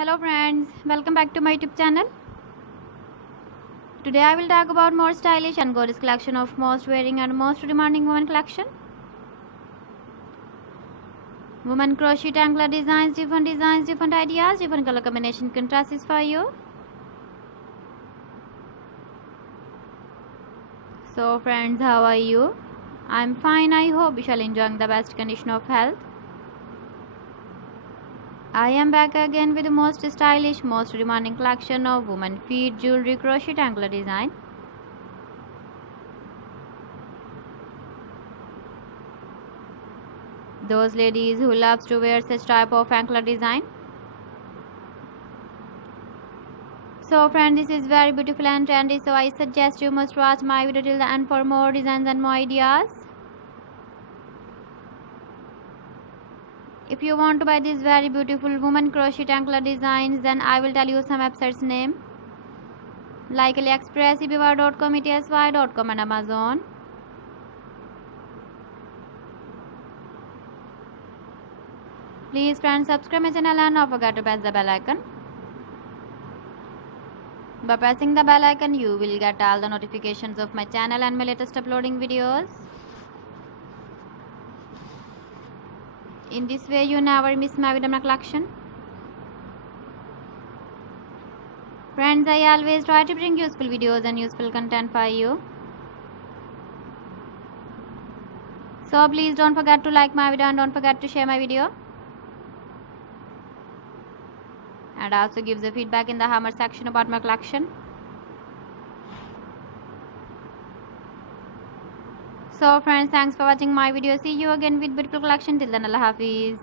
Hello friends, welcome back to my YouTube channel. Today I will talk about more stylish and gorgeous collection of most wearing and most demanding women collection. Women crochet tangler designs, different ideas, different color combination contrasts for you. So friends, how are you? I'm fine. I hope you shall enjoying the best condition of health. I am back again with the most stylish, most demanding collection of women feet jewelry crochet tangler design. Those ladies who loves to wear such type of anklet design. So friend, this is very beautiful and trendy, so I suggest you must watch my video till the end for more designs and more ideas. If you want to buy these very beautiful woman crochet tangler designs, then I will tell you some websites name like AliExpress, eBay.com, ETSY.com and Amazon. Please friends, subscribe my channel and don't forget to press the bell icon. By pressing the bell icon, you will get all the notifications of my channel and my latest uploading videos. In this way, you never miss my video collection. Friends, I always try to bring useful videos and useful content for you. So please don't forget to like my video and don't forget to share my video. And also give the feedback in the hammer section about my collection. So friends, thanks for watching my video. See you again with beautiful collection. Till then, Allah Hafiz.